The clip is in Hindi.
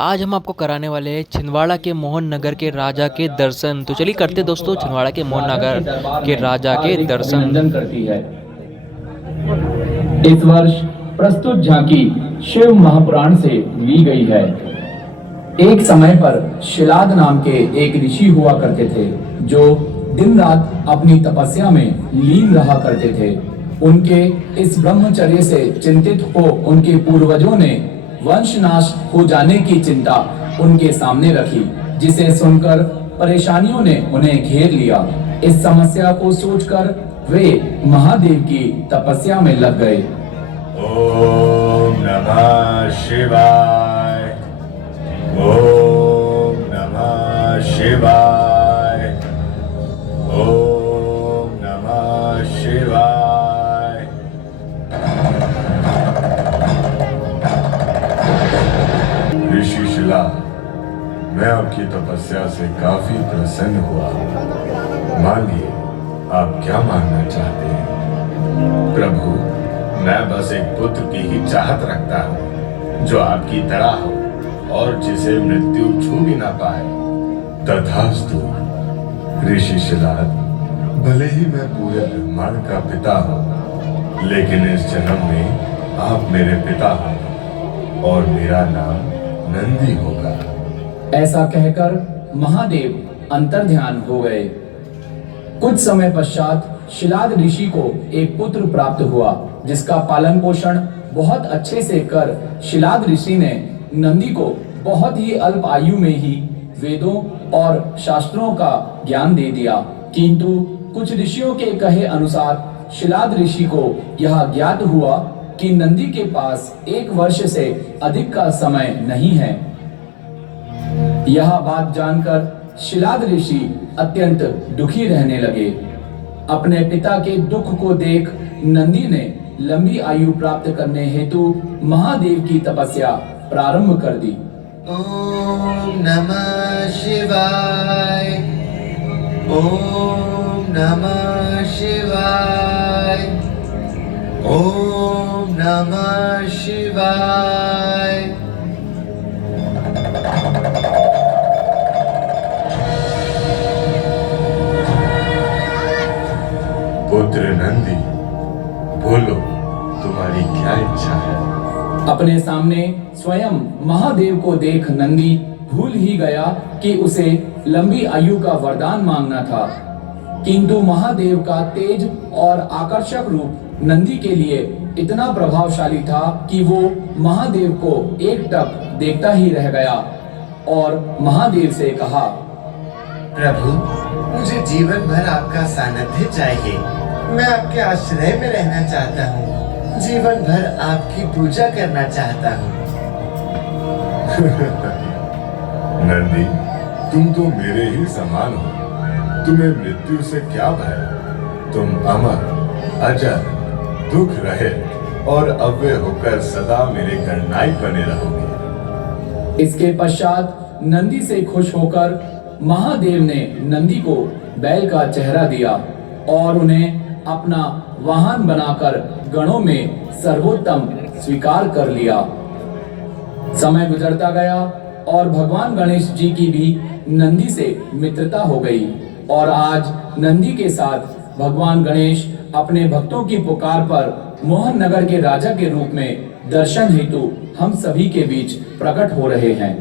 आज हम आपको कराने वाले हैं छिंदवाड़ा के मोहन नगर के राजा के दर्शन। तो चलिए करते दोस्तों छिंदवाड़ा के मोहन नगर के राजा के दर्शन। करती है। इस वर्ष प्रस्तुत झांकी शिव महापुराण से ली गई है। एक समय पर शिलाद नाम के एक ऋषि हुआ करते थे जो दिन रात अपनी तपस्या में लीन रहा करते थे। उनके इस ब्रह्मचर्य से चिंतित हो उनके पूर्वजों ने वंशनाश हो जाने की चिंता उनके सामने रखी, जिसे सुनकर परेशानियों ने उन्हें घेर लिया। इस समस्या को सोचकर वे महादेव की तपस्या में लग गए। ओम नमः शिवाय, ओम नमः शिवाय, ओम नमः शिवाय। ऋषि शिला, मैं आपकी तपस्या से काफी प्रसन्न हुआ। मानिए, आप क्या मांगना चाहते हैं? प्रभु, मैं बस एक पुत्र की ही चाहत रखता हूँ जो आपकी तरह हो और जिसे मृत्यु छू भी ना पाए। तथास्तु। ऋषि शिलाद, भले ही मैं पूरे ब्रह्मांड का पिता हूँ, लेकिन इस जन्म में आप मेरे पिता हो और मेरा नाम नंदी होगा। ऐसा कहकर महादेव अंतर्ध्यान हो गए। कुछ समय पश्चात शिलाद ऋषि को एक पुत्र प्राप्त हुआ, जिसका पालन पोषण बहुत अच्छे से कर शिलाद ऋषि ने नंदी को बहुत ही अल्प आयु में ही वेदों और शास्त्रों का ज्ञान दे दिया। किंतु कुछ ऋषियों के कहे अनुसार शिलाद ऋषि को यह ज्ञात हुआ कि नंदी के पास 1 वर्ष से अधिक का समय नहीं है। यह बात जानकर शिलाद ऋषि अत्यंत दुखी रहने लगे। अपने पिता के दुख को देख नंदी ने लंबी आयु प्राप्त करने हेतु महादेव की तपस्या प्रारंभ कर दी। ओम नमः शिवाय, ओम नमः शिवाय, ओम नमः शिवाय। पुत्र नंदी, बोलो, तुम्हारी क्या इच्छा है? अपने सामने स्वयं महादेव को देख नंदी भूल ही गया कि उसे लंबी आयु का वरदान मांगना था। किंतु महादेव का तेज और आकर्षक रूप नंदी के लिए इतना प्रभावशाली था कि वो महादेव को एकटक देखता ही रह गया और महादेव से कहा, प्रभु, मुझे जीवन भर आपका सानिध्य चाहिए। मैं आपके आश्रय में रहना चाहता हूँ। जीवन भर आपकी पूजा करना चाहता हूँ। नंदी, तुम तो मेरे ही समान हो। तुम्हें मृत्यु से क्या भय? तुम अमर, अजर, दुख रहित और अव्यय होकर सदा मेरे गणनायक बने रहोगे। इसके पश्चात नंदी से खुश होकर महादेव ने नंदी को बैल का चेहरा दिया और उन्हें अपना वाहन बनाकर गणों में सर्वोत्तम स्वीकार कर लिया। समय गुजरता गया और भगवान गणेश जी की भी नंदी से मित्रता हो गई और आज नंदी के साथ भगवान गणेश अपने भक्तों की पुकार पर मोहन नगर के राजा के रूप में दर्शन हेतु हम सभी के बीच प्रकट हो रहे हैं।